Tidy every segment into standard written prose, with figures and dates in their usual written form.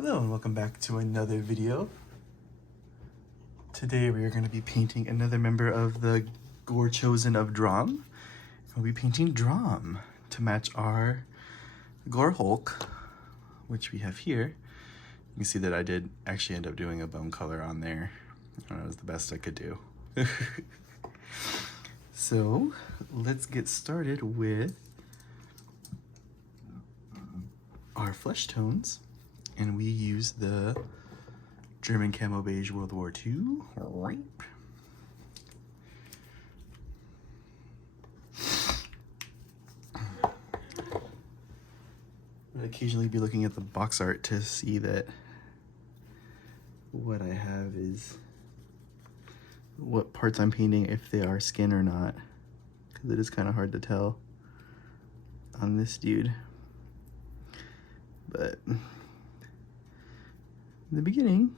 Hello and welcome back to another video. Today we are going to be painting another member of the Gore Chosen of Dromm. We'll be painting Dromm to match our Gore Hulk, which we have here. You can see that I did actually end up doing a bone color on there. I don't know, it was the best I could do. So let's get started with our flesh tones. And we use the German Camo Beige World War II. Right. I'll occasionally be looking at the box art to see that what I have is what parts I'm painting, if they are skin or not, because it is kind of hard to tell on this dude. But in the beginning,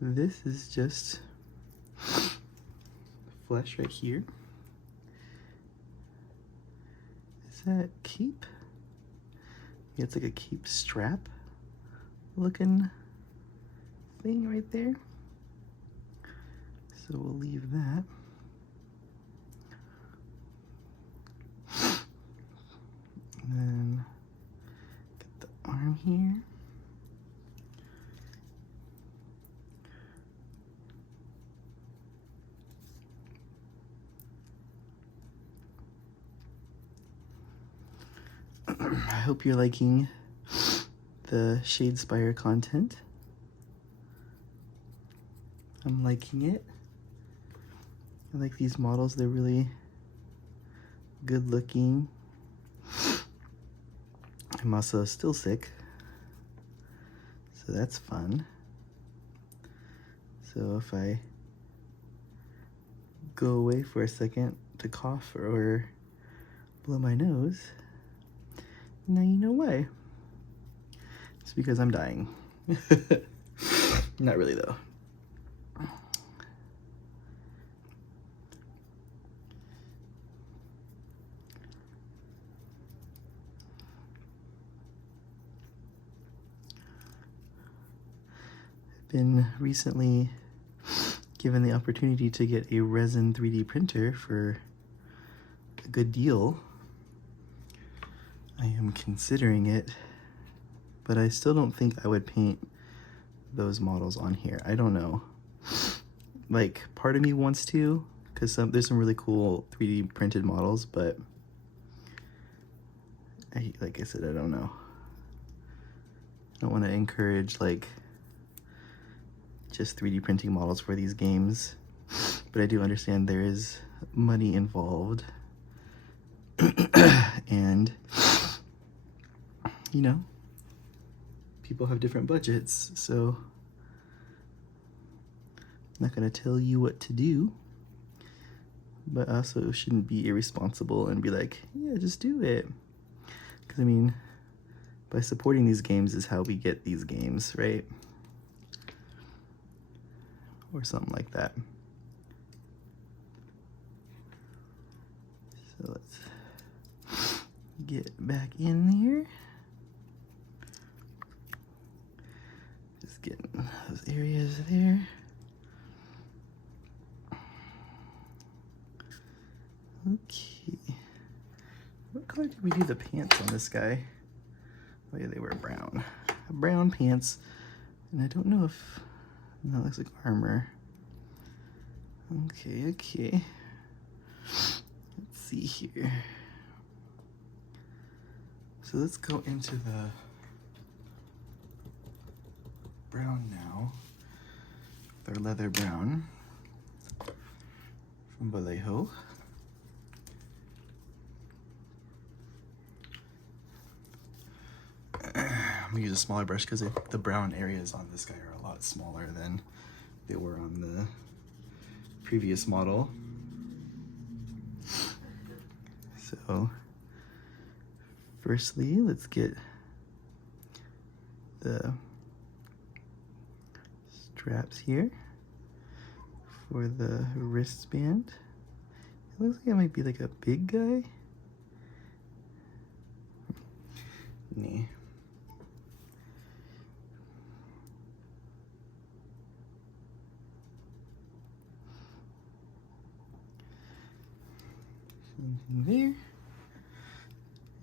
this is just flesh right here. Is that cape? Yeah, it's like a cape strap looking thing right there. So we'll leave that. And then get the arm here. I hope you're liking the Shadespire content. I'm liking it. I like these models, they're really good looking. I'm also still sick, so that's fun. So if I go away for a second to cough or blow my nose, now you know why. It's because I'm dying. Not really though. I've been recently given the opportunity to get a resin 3D printer for a good deal. I am considering it, but I still don't think I would paint those models on here. I don't know. Like, part of me wants to, because there's some really cool 3D printed models, but like I said, I don't know. I don't want to encourage like just 3D printing models for these games, but I do understand there is money involved. And you know, people have different budgets, so I'm not gonna tell you what to do, but I also shouldn't be irresponsible and be like, yeah, just do it. Because I mean, by supporting these games is how we get these games, right? Or something like that. So let's get back in there. Just getting those areas there. Okay. What color did we do the pants on this guy? Oh yeah, they were brown. Brown pants. And I don't know if... No, it looks like armor. Okay, okay. Let's see here. So let's go into the brown now. Their leather brown from Vallejo. I'm gonna use a smaller brush because the brown areas on this guy are a lot smaller than they were on the previous model. So firstly, let's get the straps here for the wristband. It looks like it might be like a big guy. Nah. Same thing there.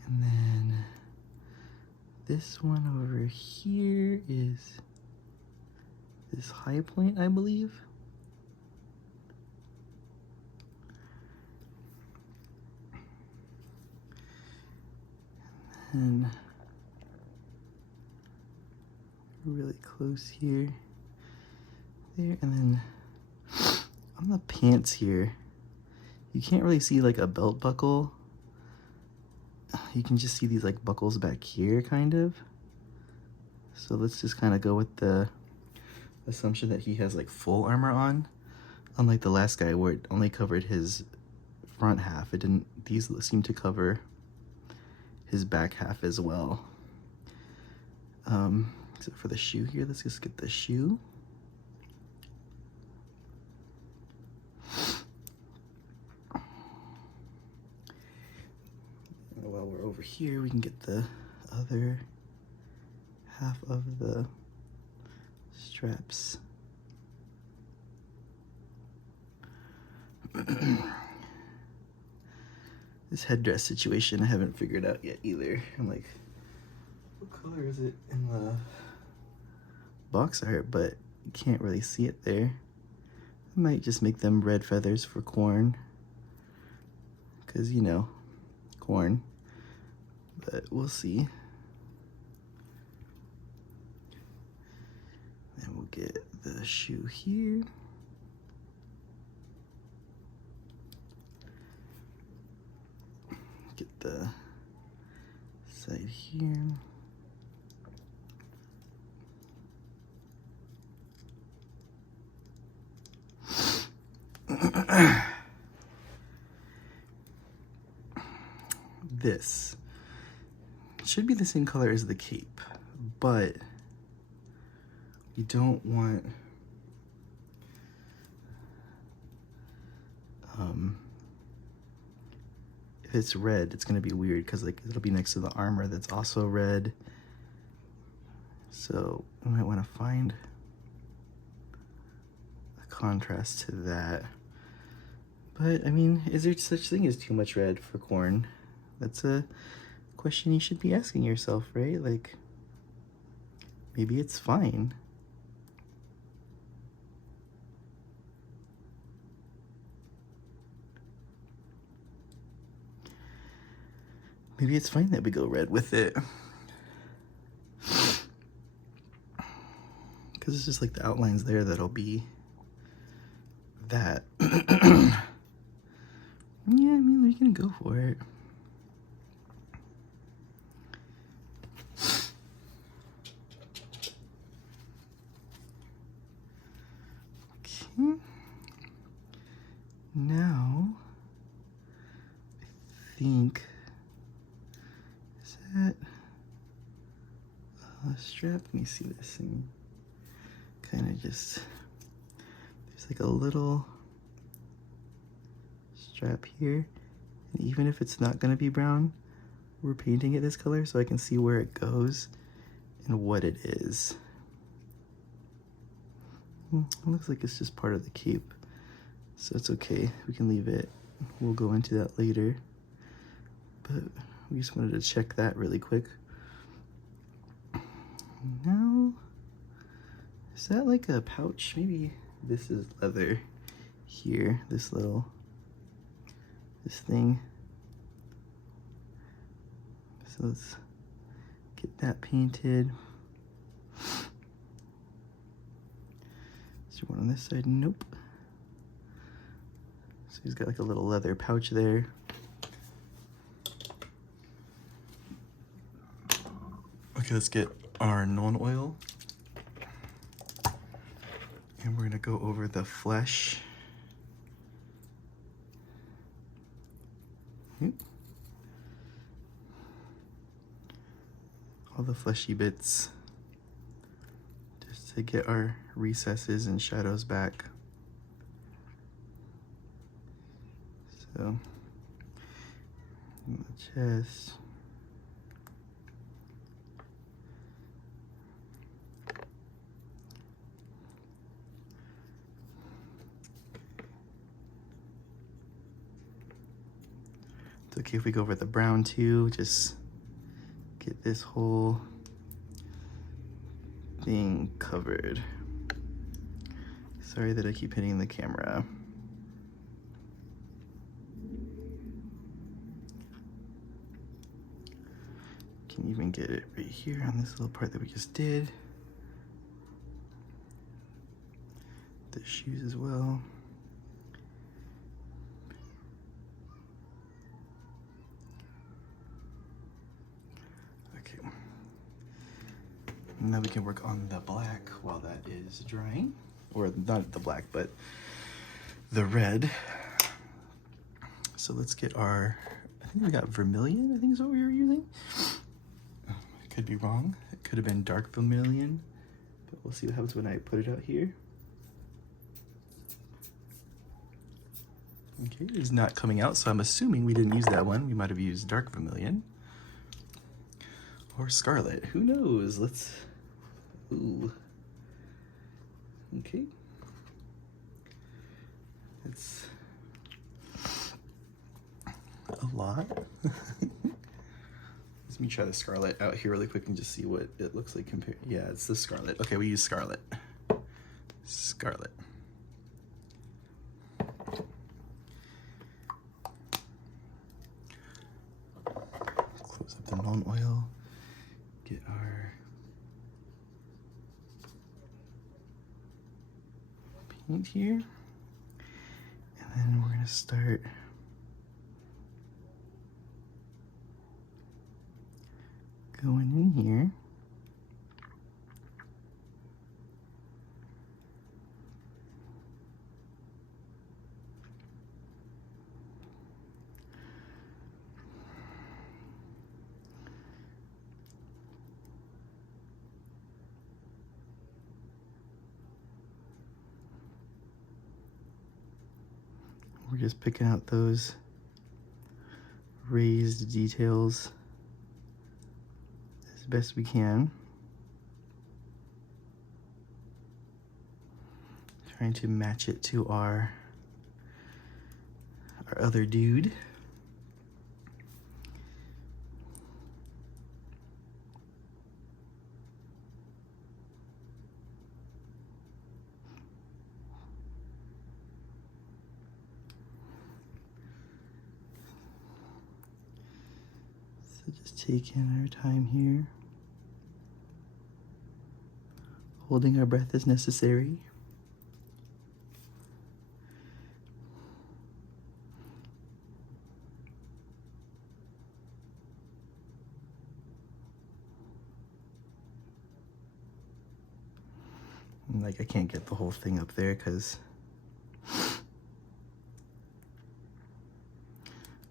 And then this one over here is this high point, I believe. And really close here, there, and then on the pants here, you can't really see like a belt buckle. You can just see these like buckles back here, kind of. So let's just kind of go with the assumption that he has like full armor on, unlike the last guy where it only covered his front half. It didn't. These seem to cover his back half as well. So for the shoe here, let's just get the shoe. And while we're over here, we can get the other half of the straps. This headdress situation I haven't figured out yet either. I'm like, what color is it in the box art? But you can't really see it there. I might just make them red feathers for corn, because you know, corn. But we'll see. And we'll get the shoe here. Get the side here. This should be the same color as the cape, but we don't want if it's red, it's gonna be weird because like it'll be next to the armor that's also red. So we might want to find a contrast to that. But I mean, is there such thing as too much red for corn? That's a question you should be asking yourself, right? Like, maybe it's fine. Maybe it's fine that we go red with it. Because it's just like the outlines there that'll be that. Yeah, I mean, we can go for it. Okay. Now, I think, is that a strap? Let me see this and kind of just, there's like a little strap here. And even if it's not gonna be brown, we're painting it this color so I can see where it goes and what it is. It looks like it's just part of the cape, so it's okay. We can leave it. We'll go into that later. But we just wanted to check that really quick. Now, is that like a pouch? Maybe this is leather here, this thing. So let's get that painted. Is there one on this side? Nope. So he's got like a little leather pouch there. Okay, let's get our non-oil. And we're gonna go over the flesh. All the fleshy bits, just to get our recesses and shadows back. So, the chest. okay if we go over the brown too, just get this whole thing covered. Sorry that I keep hitting the camera. Can even get it right here on this little part that we just did. The shoes as well. Okay. Now we can work on the black while that is drying. Or not the black, but the red. So let's get our, I think we got vermilion, I think is what we were using. I could be wrong. It could have been dark vermilion, but we'll see what happens when I put it out here. Okay, it's not coming out, so I'm assuming we didn't use that one. We might have used dark vermilion. Or scarlet, who knows? Let's, ooh. Okay. It's a lot. Let me try the scarlet out here really quick and just see what it looks like compared. Yeah, it's the scarlet. Okay, we use scarlet. Scarlet. Close up the moon oil. Get our paint here. And then we're gonna start going in here. We're just picking out those raised details as best we can. Trying to match it to our other dude. So just taking our time here. Holding our breath as necessary. And like I can't get the whole thing up there because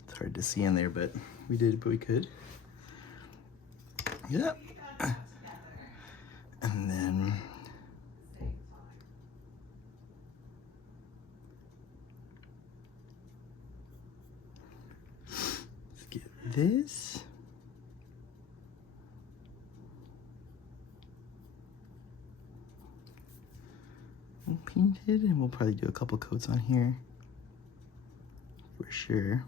it's hard to see in there, but we did what we could. Yep. And then let's get this. Painted, and we'll probably do a couple coats on here for sure.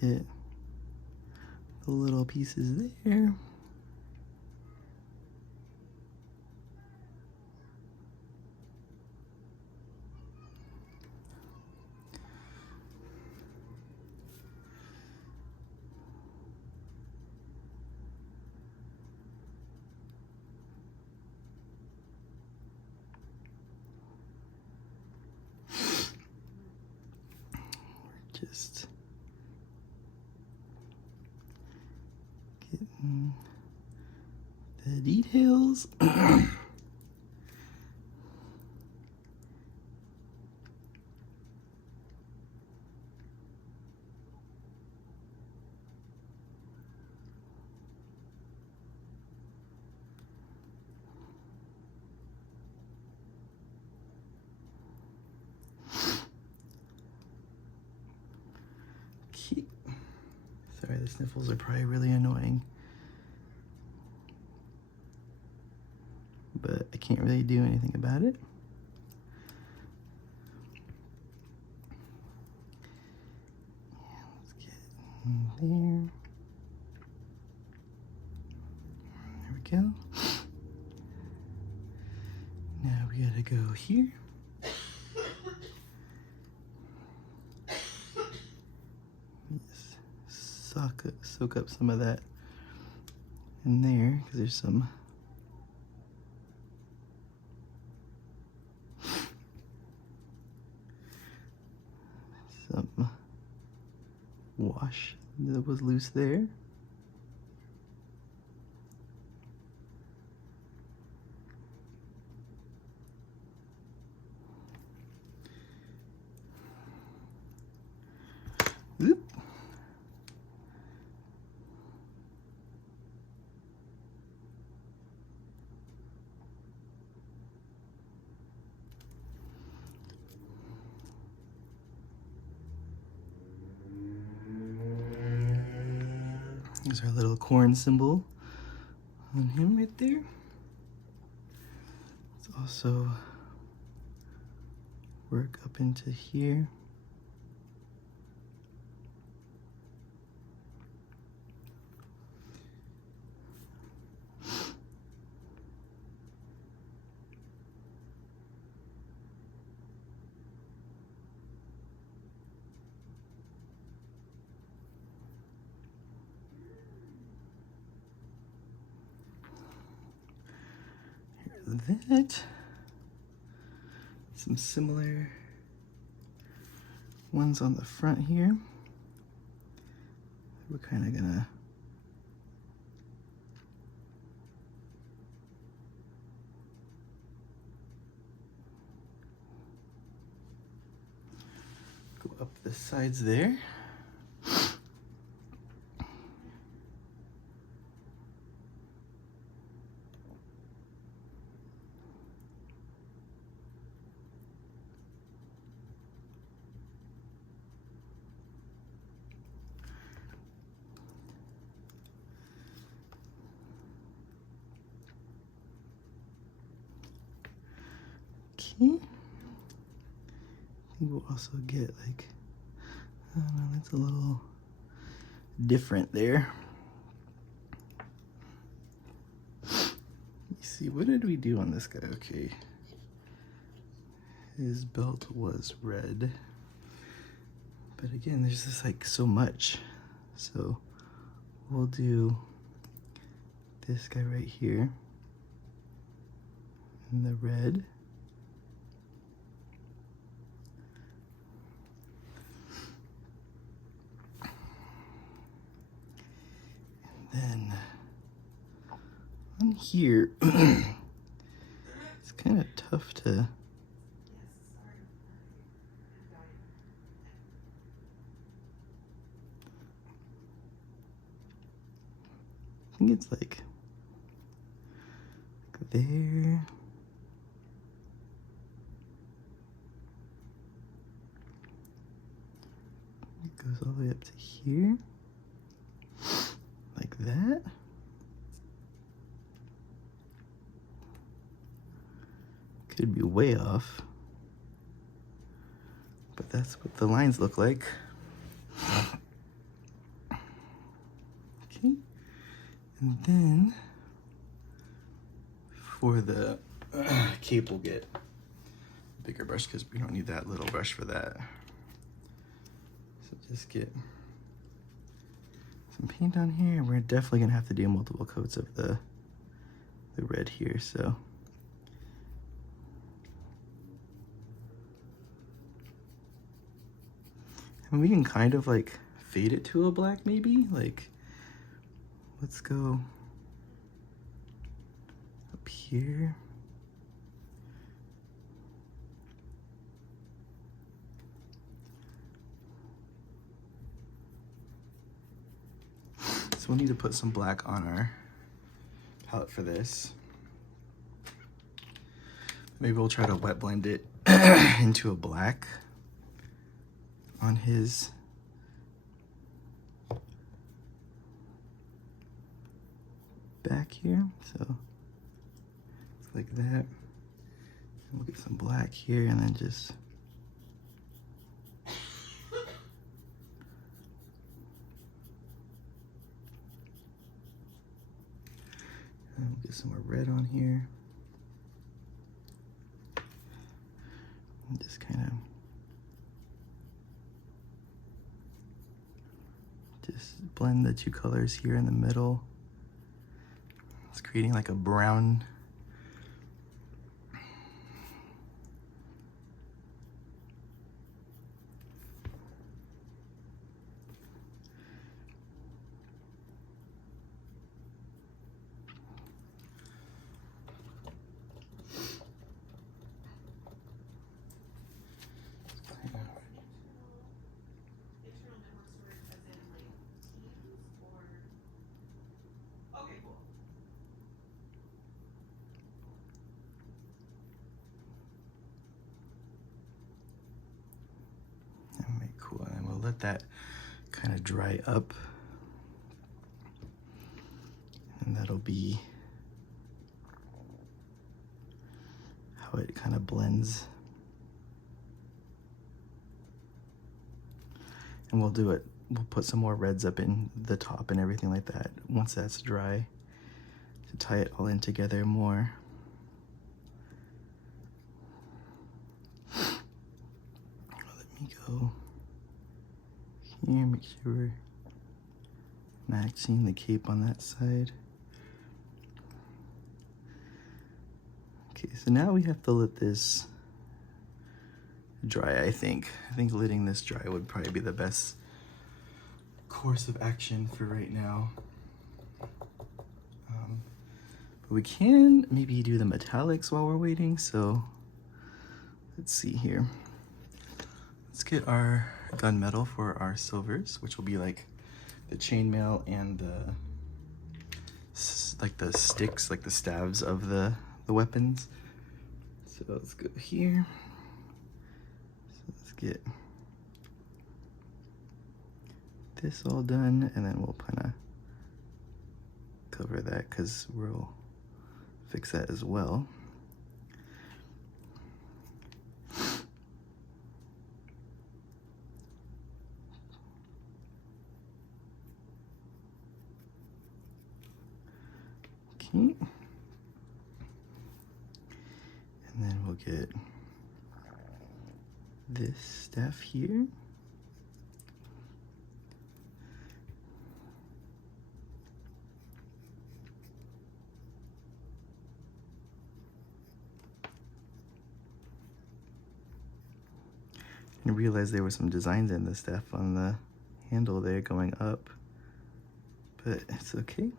Get the little pieces there. Just getting the details. Sorry, the sniffles are probably really annoying. can't really do anything about it. Let's get in there. There we go. Now we gotta go here. Soak up some of that in there, because there's some wash that was loose there. Oop. There's our little corn symbol on him right there. Let's also work up into here. That, some similar ones on the front here. We're kind of gonna go up the sides there. Okay. I think we'll also get like, I don't know, that's a little different there. Let me see, what did we do on this guy? Okay. His belt was red. But again, there's just like so much. So we'll do this guy right here in the red. Then on here, it's kind of tough to I think it's like there. It goes all the way up to here. Like that. Could be way off, but that's what the lines look like. Okay, and then for the cape, we'll get a bigger brush because we don't need that little brush for that. So just get some paint on here. We're definitely gonna have to do multiple coats of the red here, so. And we can kind of like fade it to a black maybe, like, let's go up here. So we'll need to put some black on our palette for this. Maybe we'll try to wet blend it into a black on his back here. So it's like that. We'll get some black here and then just and we'll get some more red on here. And just kind of just blend the two colors here in the middle. It's creating like a brown cool, and we'll let that kind of dry up, and that'll be how it kind of blends. And we'll put some more reds up in the top and everything like that once that's dry to tie it all in together more. Let me go here, make sure we're maxing the cape on that side. Okay, so now we have to let this dry, I think. I think letting this dry would probably be the best course of action for right now. But we can maybe do the metallics while we're waiting, so let's see here. Let's get our gunmetal for our silvers, which will be like the chainmail and the sticks, like the stabs of the weapons. So let's go here. So let's get this all done, and then we'll kind of cover that because we'll fix that as well. Okay. And then we'll get this staff here. I realized there were some designs in the staff on the handle there going up, but it's okay.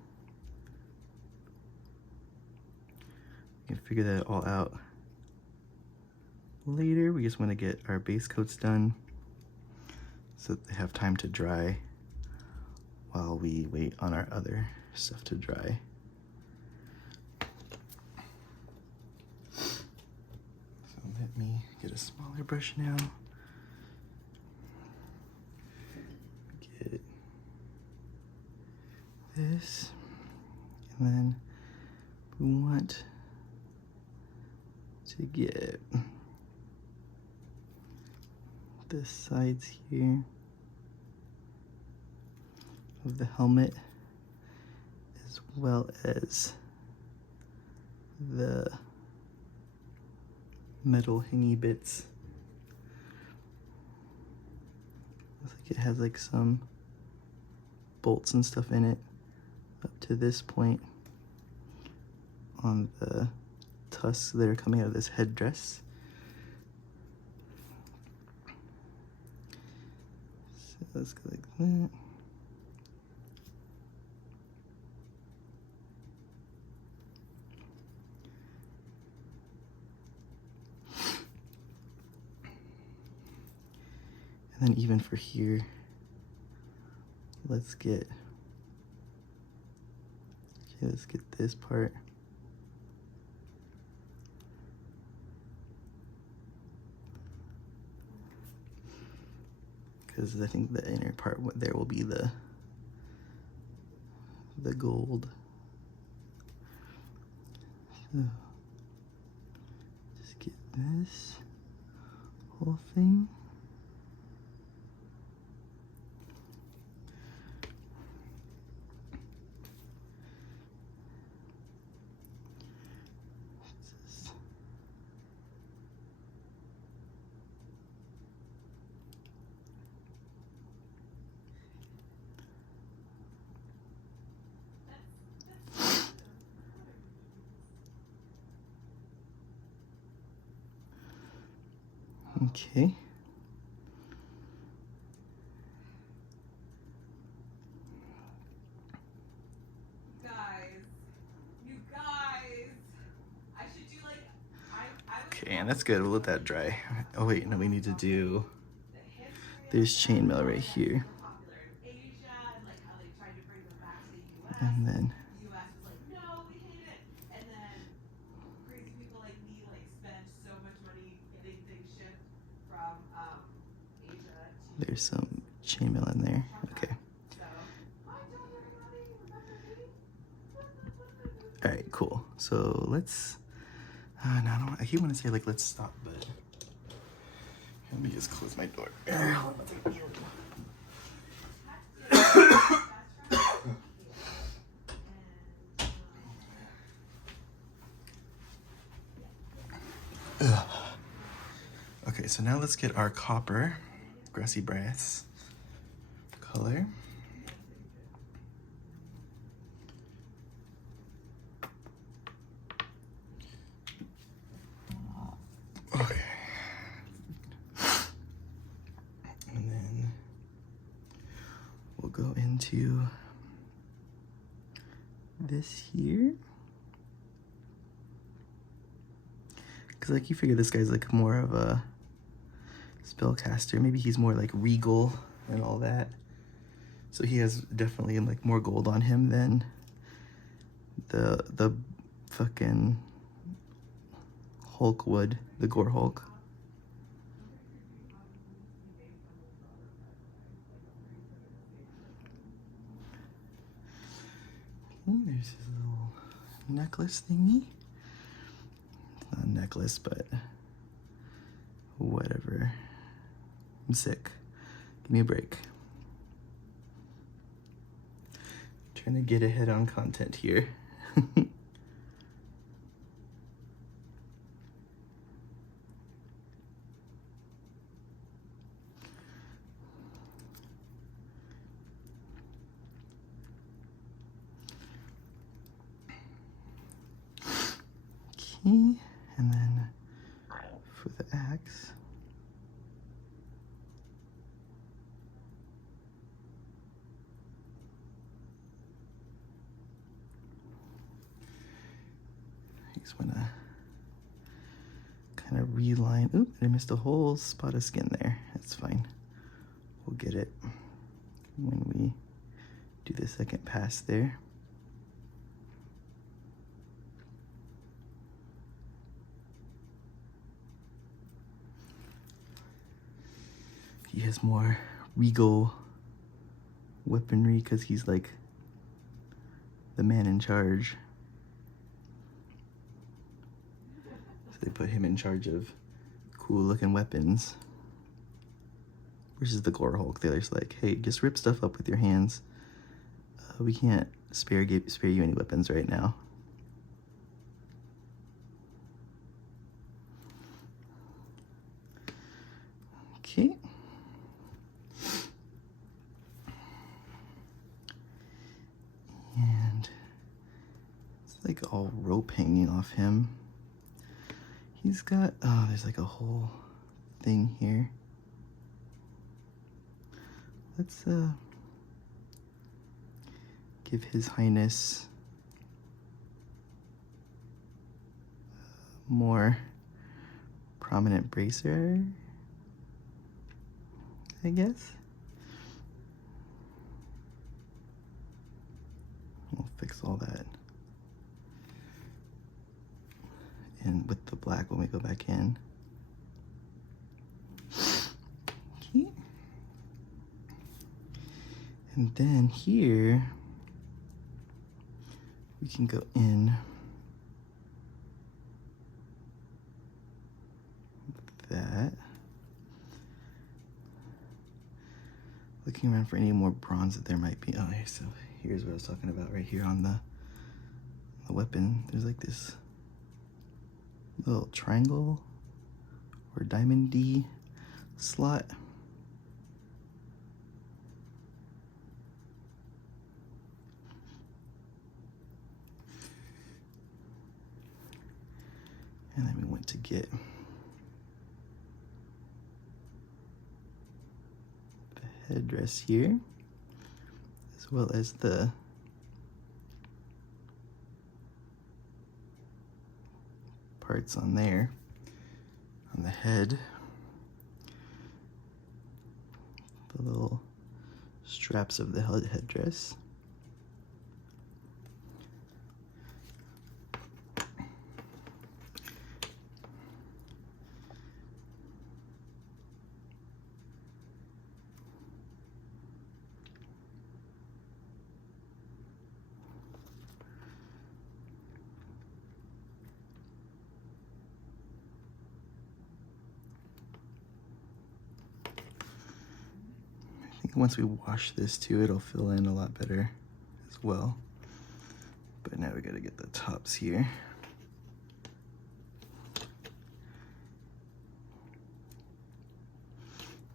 We can figure that all out later. We just want to get our base coats done so that they have time to dry while we wait on our other stuff to dry. So let me get a smaller brush now. Get this, and then we want to get the sides here of the helmet, as well as the metal hingy bits. Looks like it has like some bolts and stuff in it up to this point on the tusks that are coming out of this headdress. So let's go like that. And then even for here, let's get this part. Because I think the inner part there will be the gold. So just get this whole thing. Okay. Okay, and that's good. We'll let that dry. Oh wait, no, we need to do, there's chainmail right here. And then there's some chainmail in there. Okay. All right, cool. So let's, no, I keep wanting to say like, let's stop, but let me just close my door. Okay, so now let's get our copper, grassy brass color. Okay. And then we'll go into this here. Cause like you figure this guy's like more of a spellcaster. Maybe he's more like regal and all that. So he has definitely like more gold on him than the fucking Hulk would, the Gore Hulk. Ooh, there's his little necklace thingy. It's not a necklace, but whatever. I'm sick. Give me a break. Trying to get ahead on content here. Okay, and then for the axe, I just want to kind of reline. Oop, I missed a whole spot of skin there. That's fine. We'll get it when we do the second pass there. He has more regal weaponry because he's like the man in charge. So they put him in charge of cool looking weapons. Versus the Gore Hulk. The other's like, hey, just rip stuff up with your hands. We can't spare you any weapons right now. Okay. And it's like all rope hanging off him. He's got, oh, there's like a whole thing here. Let's give His Highness more prominent bracer, I guess. We'll fix all that. And with the black when we go back in. Okay. And then here, we can go in that. Looking around for any more bronze that there might be. Oh, so here's what I was talking about right here on the weapon. There's like this little triangle or diamond D slot. And then we went to get the headdress here, as well as the parts on there, on the head, the little straps of the headdress. Once we wash this too, it'll fill in a lot better as well. But now we gotta get the tops here.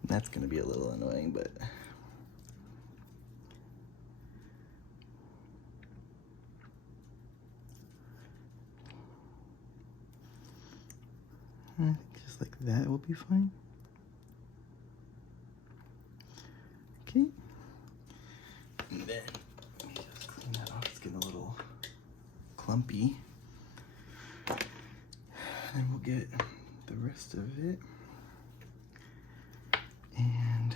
That's gonna be a little annoying, but I think just like that will be fine. Okay. And then let me just clean that off. It's getting a little clumpy. And then we'll get the rest of it. And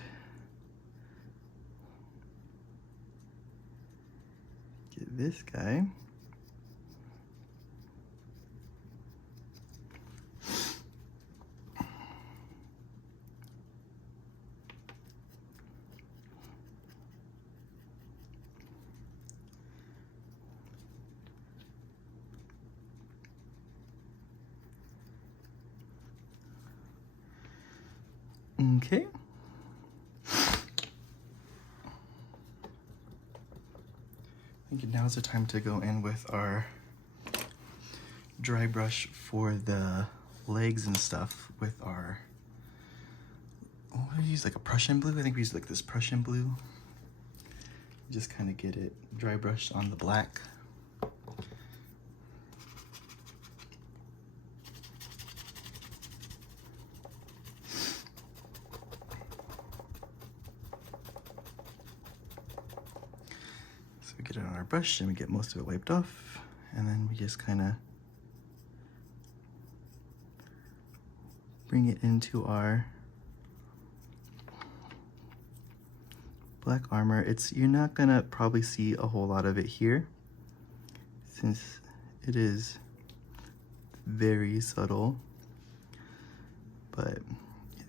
get this guy. Okay. I think now is the time to go in with our dry brush for the legs and stuff with our, oh, we use like a Prussian blue. I think we use like this Prussian blue. Just kind of get it dry brushed on the black. Get it on our brush and we get most of it wiped off, and then we just kind of bring it into our black armor. You're not gonna probably see a whole lot of it here since it is very subtle, but it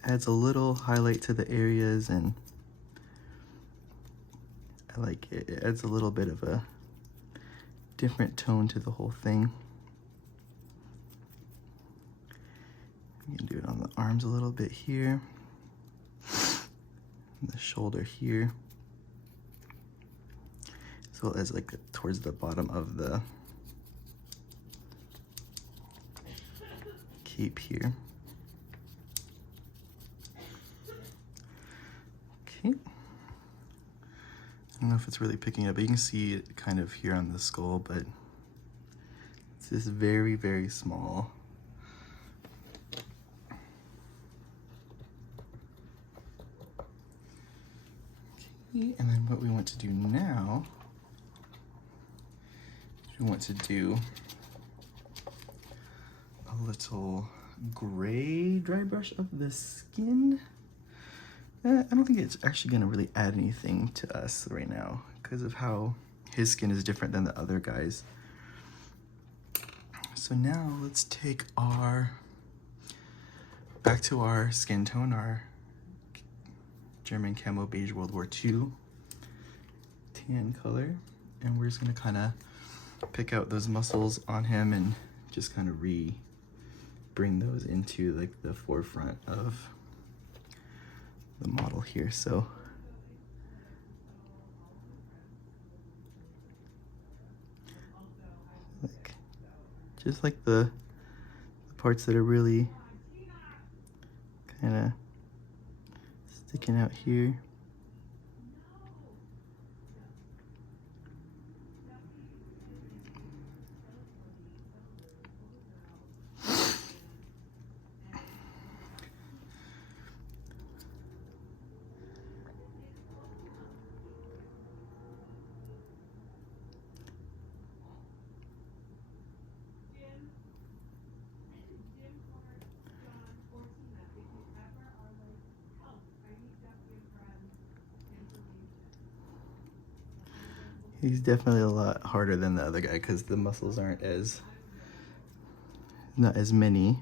adds a little highlight to the areas, and I like it. It adds a little bit of a different tone to the whole thing. You can do it on the arms a little bit here, and the shoulder here, as well as like towards the bottom of the cape here. Okay. I don't know if it's really picking up, but you can see it kind of here on the skull, but it's just very, very small. Okay, and then what we want to do now, we want to do a little gray dry brush of the skin. I don't think it's actually going to really add anything to us right now because of how his skin is different than the other guys. So now let's take back to our skin tone, our German camo beige World War II tan color, and we're just going to kind of pick out those muscles on him and just kind of bring those into like the forefront of the model here. So like just like the parts that are really kind of sticking out here. He's definitely a lot harder than the other guy because the muscles aren't not as many.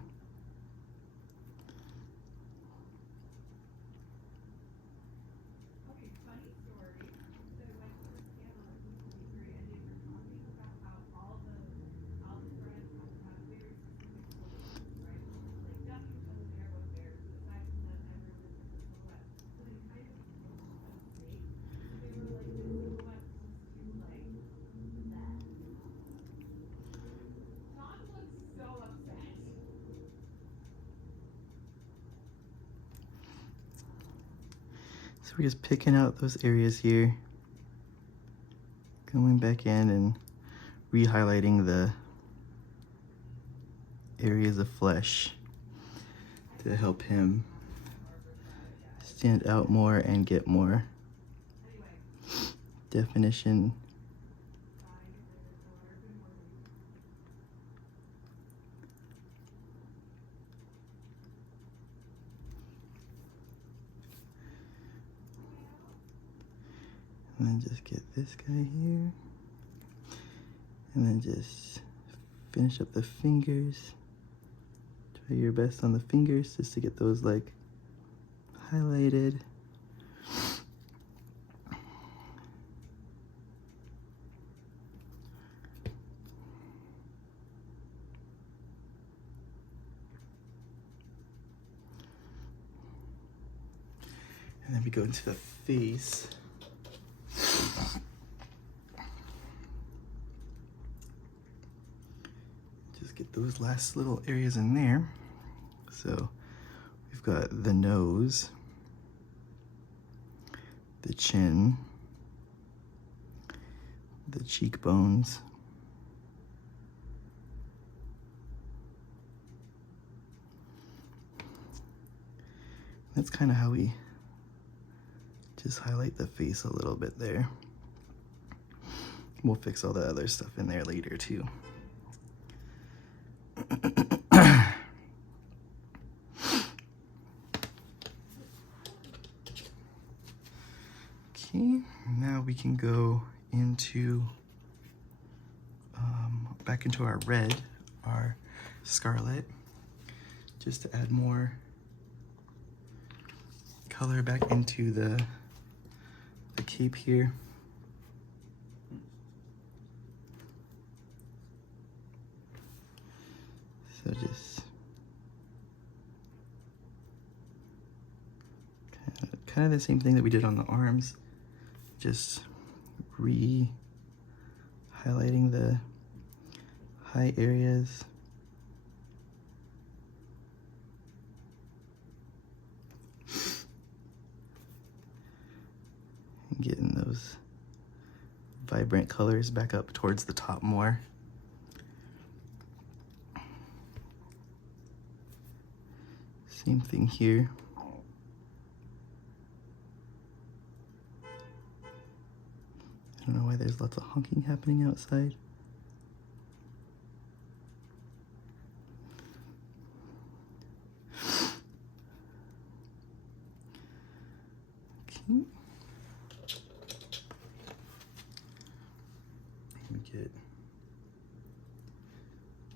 So we're just picking out those areas here, going back in and re-highlighting the areas of flesh to help him stand out more and get more definition. And then just get this guy here. And then just finish up the fingers. Try your best on the fingers just to get those like highlighted. And then we go into the face. Just get those last little areas in there. So we've got the nose, the chin, the cheekbones, that's kind of how we just highlight the face a little bit there. We'll fix all the other stuff in there later too. Okay, now we can go into back into our red, our scarlet, just to add more color back into the cape here. So just kind of the same thing that we did on the arms, just highlighting the high areas. And getting those vibrant colors back up towards the top more. Same thing here. I don't know why there's lots of honking happening outside. Okay. Let me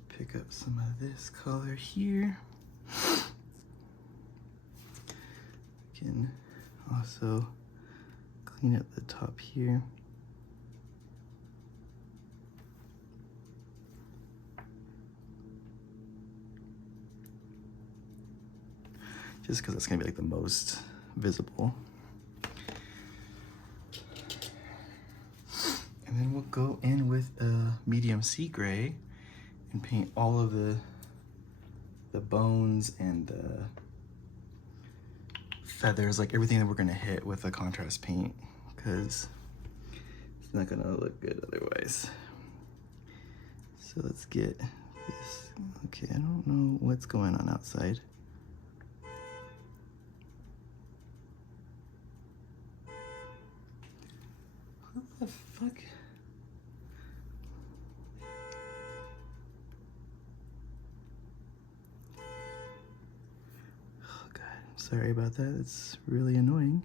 pick up some of this color here. Can also clean up the top here. just because it's gonna be like the most visible. And then we'll go in with a medium sea gray and paint all of the bones and the feathers, like everything that we're gonna hit with a contrast paint, because it's not gonna look good otherwise. So let's get this. Okay, I don't know what's going on outside. What the fuck? Oh God, I'm sorry about that. It's really annoying.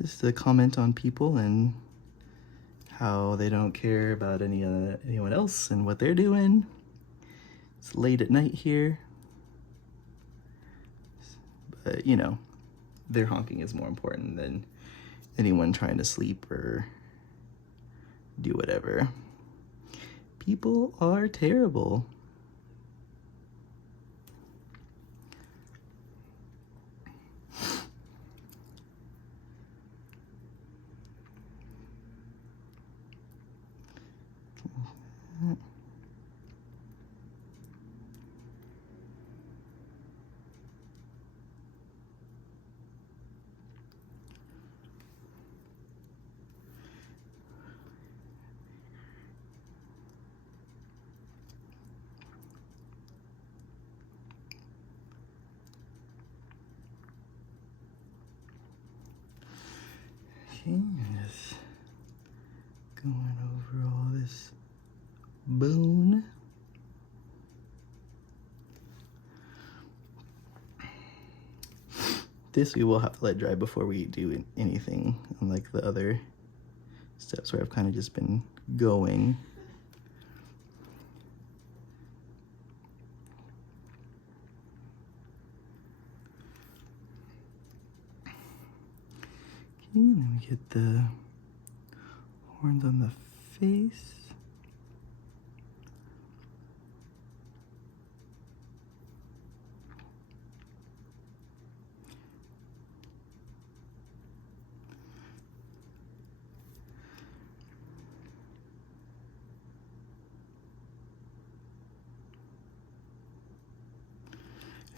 Just to comment on people and how they don't care about anyone else and what they're doing. It's late at night here. But, you know, their honking is more important than anyone trying to sleep or do whatever. People are terrible. Okay, just going over all this bone. This we will have to let dry before we do anything, unlike the other steps where I've kind of just been going. Okay, and then we get the horns on the face.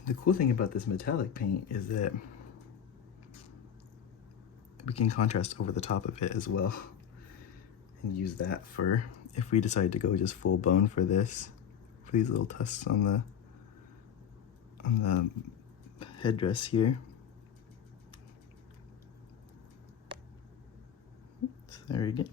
The cool thing about this metallic paint is that we can contrast over the top of it as well and use that for if we decide to go just full bone for this, for these little tusks on the headdress here. So there we go.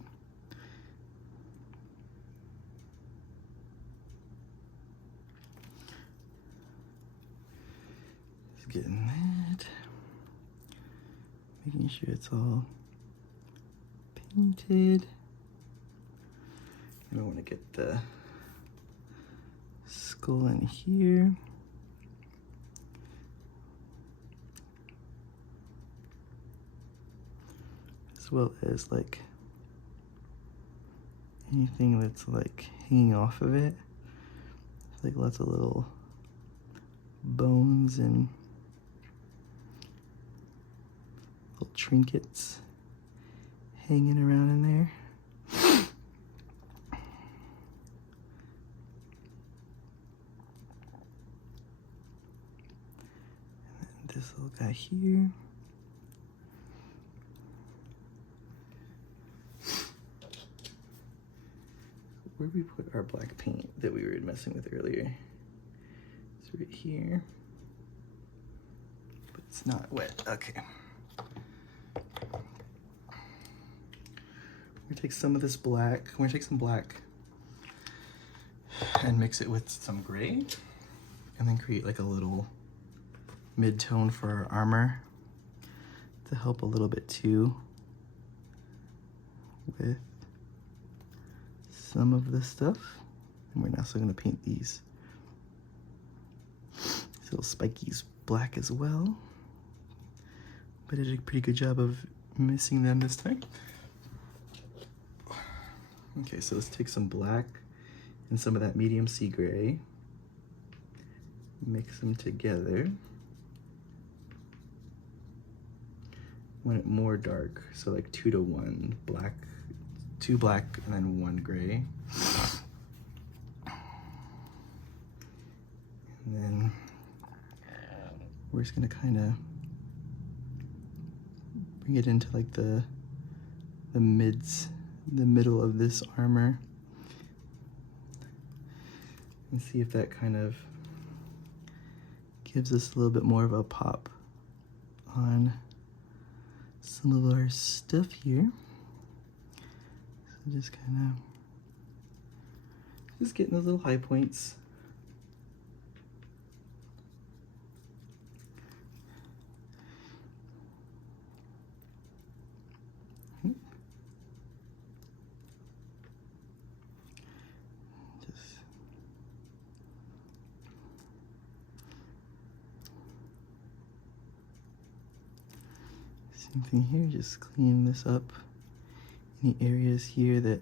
Just getting that. Making sure it's all painted. And I want to get the skull in here. As well as like anything that's like hanging off of it. Like lots of little bones and little trinkets hanging around in there. And then this little guy here. Where did we put our black paint that we were messing with earlier? It's right here. But it's not wet. Okay. We're gonna take some of this black. We're gonna take some black and mix it with some gray, and then create like a little mid-tone for our armor to help a little bit too with some of this stuff. And we're also gonna paint these little spikies black as well. But I did a pretty good job of missing them this time. Okay, so let's take some black and some of that medium sea gray. mix them together. Want it more dark, so like 2 to 1 black, 2 black and then 1 gray. And then we're just gonna kind of bring it into like the middle of this armor, and see if that kind of gives us a little bit more of a pop on some of our stuff here. So just kind of just getting those little high points. Same thing here, just clean this up. Any areas here that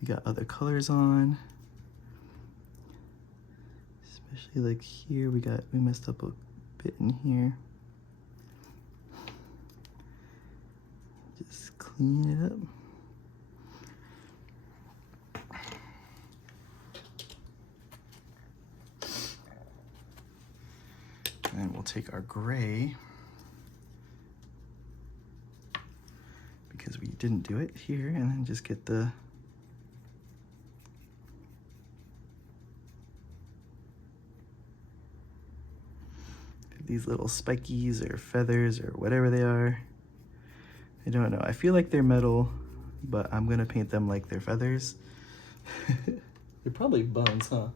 we got other colors on, especially like here we messed up a bit in here. Just clean it up. And then we'll take our gray, because we didn't do it here, and then just get these little spikies or feathers or whatever they are. I don't know. I feel like they're metal, but I'm gonna paint them like they're feathers. They're probably bones, huh?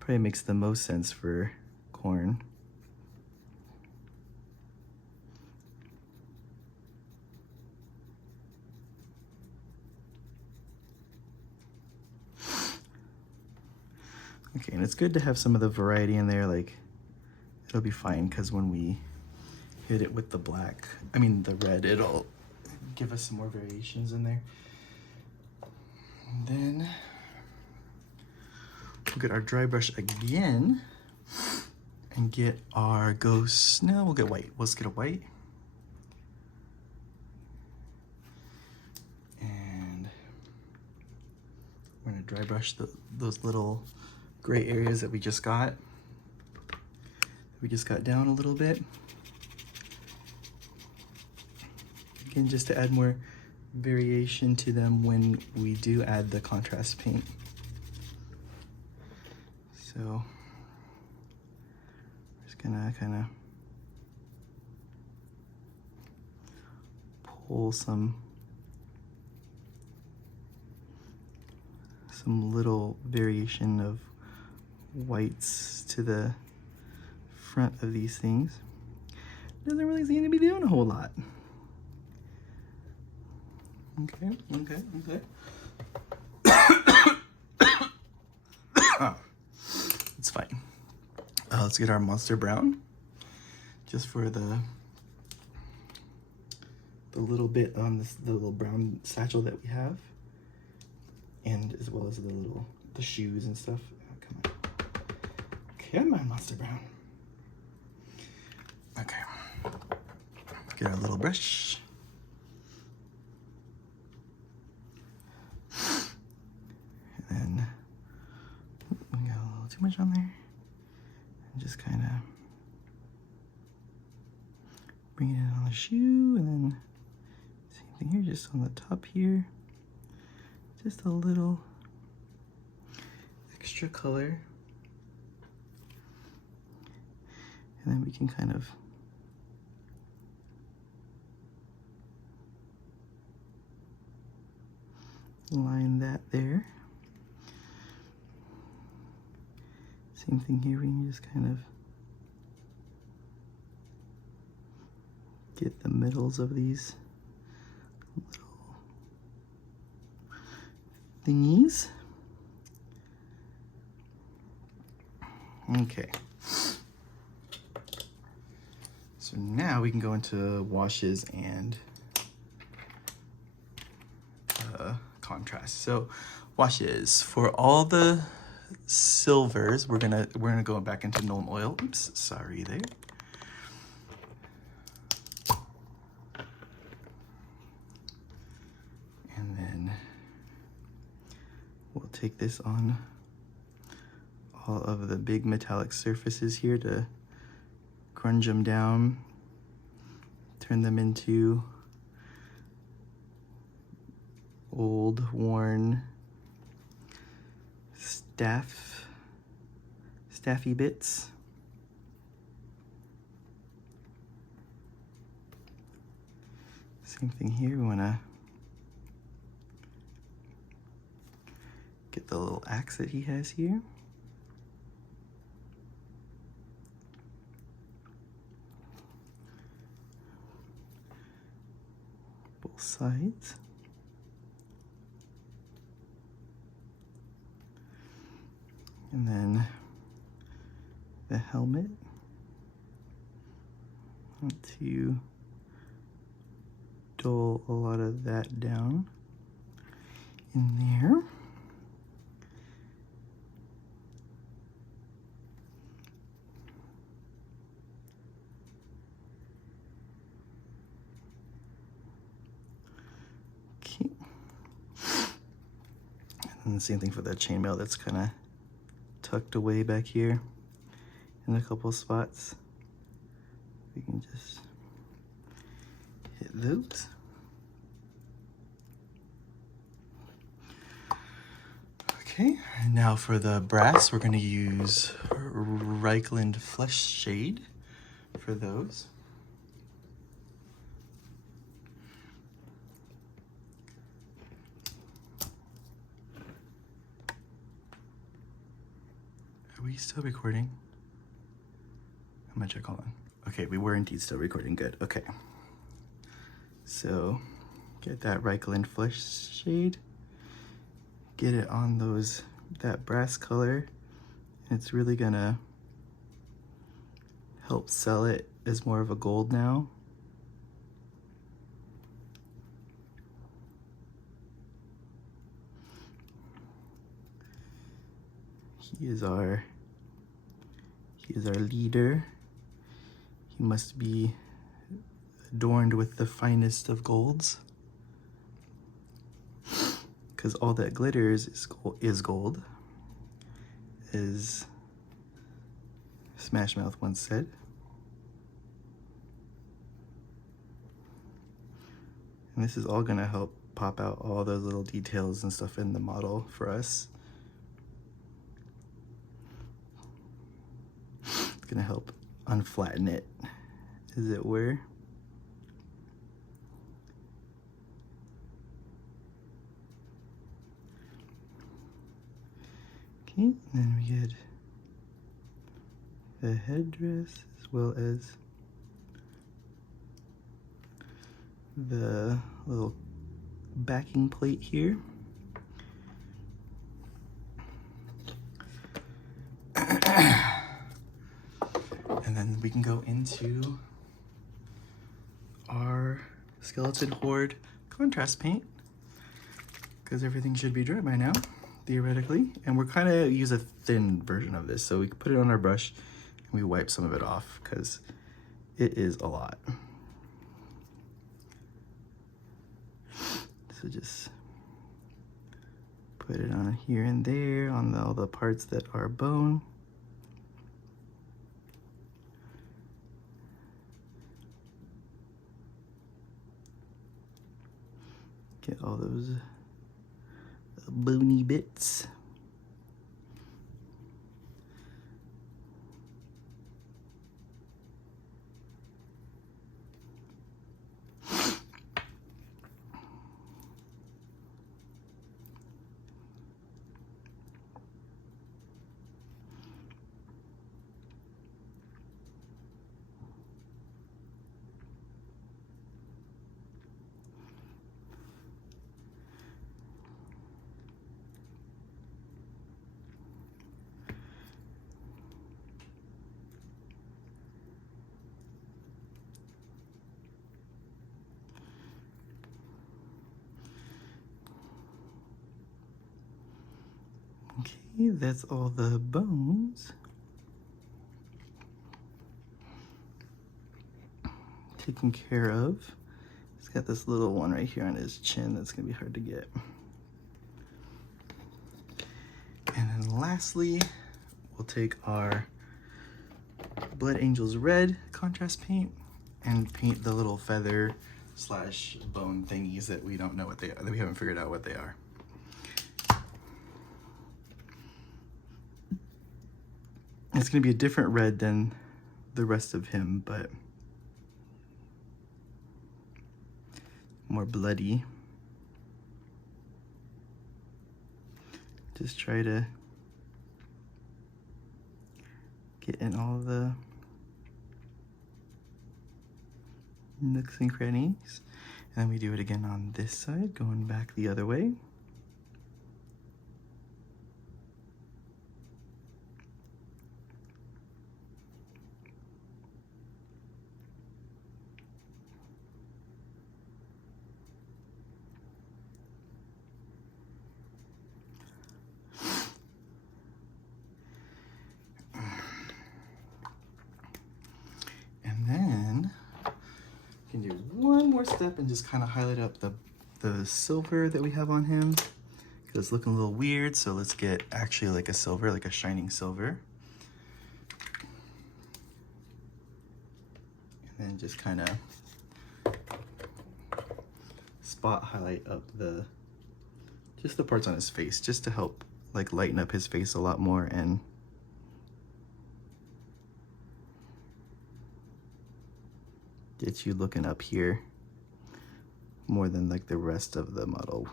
Probably makes the most sense for corn. Okay, and it's good to have some of the variety in there, like it'll be fine because when we hit it with the black, the red, it'll give us some more variations in there. And then we'll get our dry brush again and get our ghosts. No, we'll get white. Let's get a white. And we're gonna dry brush those little gray areas that we just got down a little bit. Again, just to add more variation to them when we do add the contrast paint. So just gonna kind of pull some little variation of whites to the front of these things. Doesn't really seem to be doing a whole lot. Okay. It's fine. Let's get our monster brown, just for the little bit on the little brown satchel that we have, and as well as the shoes and stuff. Oh, come on, monster brown. Okay. Get our little brush. And then we got a little too much on there. And just kind of bring it in on the shoe, and then same thing here, just on the top here. Just a little extra color. And then we can kind of line that there. Same thing here, we can just kind of get the middles of these little thingies. Okay. So now we can go into washes and contrast. So washes, for all the silvers. We're gonna go back into Nuln Oil. Oops, sorry there. And then we'll take this on all of the big metallic surfaces here to grunge them down, turn them into old, worn staffy bits. Same thing here, we wanna get the little axe that he has here. Both sides. And then the helmet. To dull a lot of that down in there. Okay. And the same thing for the chainmail that's kind of tucked away back here in a couple spots. We can just hit those. Okay, and now for the brass, we're going to use Reichland Flesh Shade for those. Are we still recording? I'm gonna check, hold on. Okay, we were indeed still recording, good, okay. So, get that Reichland Flesh Shade, get it on that brass color, and it's really gonna help sell it as more of a gold now. He is our leader. He must be adorned with the finest of golds, because all that glitters is gold, as Smash Mouth once said. And this is all gonna help pop out all those little details and stuff in the model for us. It's gonna help unflatten it, as it were. Okay, and then we get the headdress as well as the little backing plate here. And then we can go into our Skeleton Horde contrast paint, because everything should be dry by now, theoretically. And we're kind of use a thin version of this, so we can put it on our brush and we wipe some of it off, because it is a lot. So just put it on here and there on all the parts that are bone. Get all those bony bits. Okay, that's all the bones taken care of. He's got this little one right here on his chin that's gonna be hard to get. And then lastly, we'll take our Blood Angels Red contrast paint and paint the little feather slash bone thingies that we don't know what they are, that we haven't figured out what they are. It's gonna be a different red than the rest of him, but more bloody. Just try to get in all the nooks and crannies. And then we do it again on this side, going back the other way. And then you can do one more step and just kind of highlight up the silver that we have on him, because it's looking a little weird. So let's get actually like a silver, like a shining silver. And then just kind of spot highlight up just the parts on his face, just to help like lighten up his face a lot more and get you looking up here more than like the rest of the model.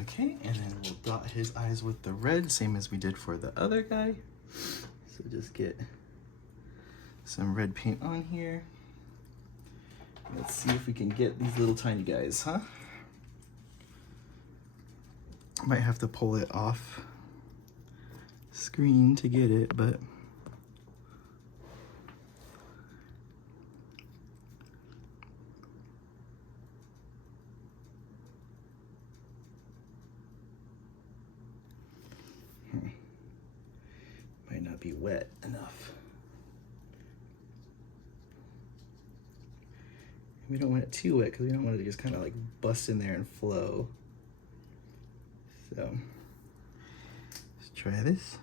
Okay, and then we'll dot his eyes with the red, same as we did for the other guy. So just get some red paint on here. Let's see if we can get these little tiny guys, huh? Might have to pull it off screen to get it, but might not be wet enough. We don't want it too wet because we don't want it to just kind of like bust in there and flow. So let's try this.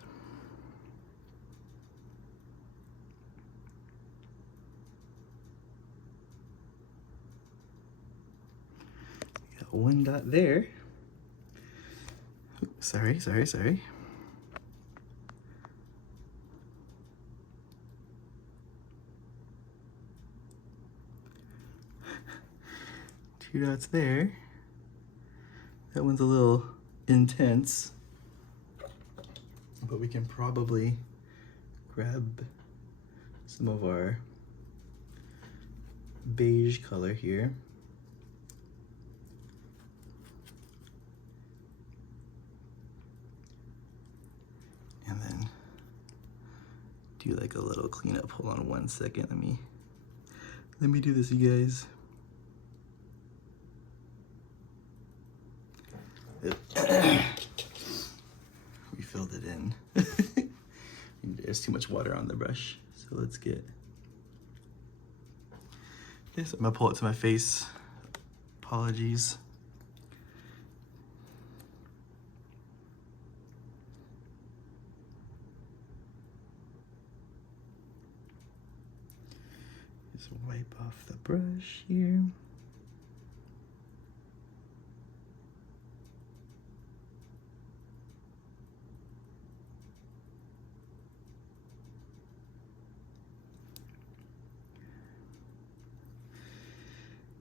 Got one dot there. Oops, sorry. Two dots there. That one's a little intense, but we can probably grab some of our beige color here. And then do like a little cleanup. Hold on 1 second. Let me do this, you guys. We filled it in. There's too much water on the brush. So let's get this. I'm gonna pull it to my face. Apologies. Just wipe off the brush here.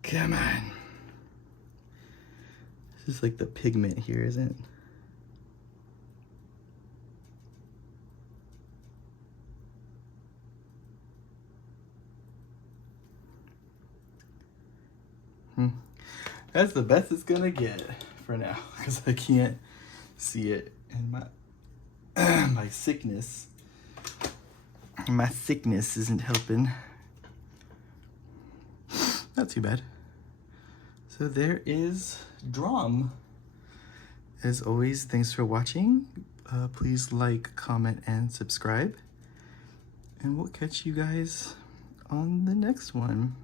Come on. This is like the pigment here, isn't it? That's the best it's gonna get for now, because I can't see it in my my sickness. My sickness isn't helping. Not too bad. So there is Dromm. As always, thanks for watching. Please like, comment, and subscribe. And we'll catch you guys on the next one.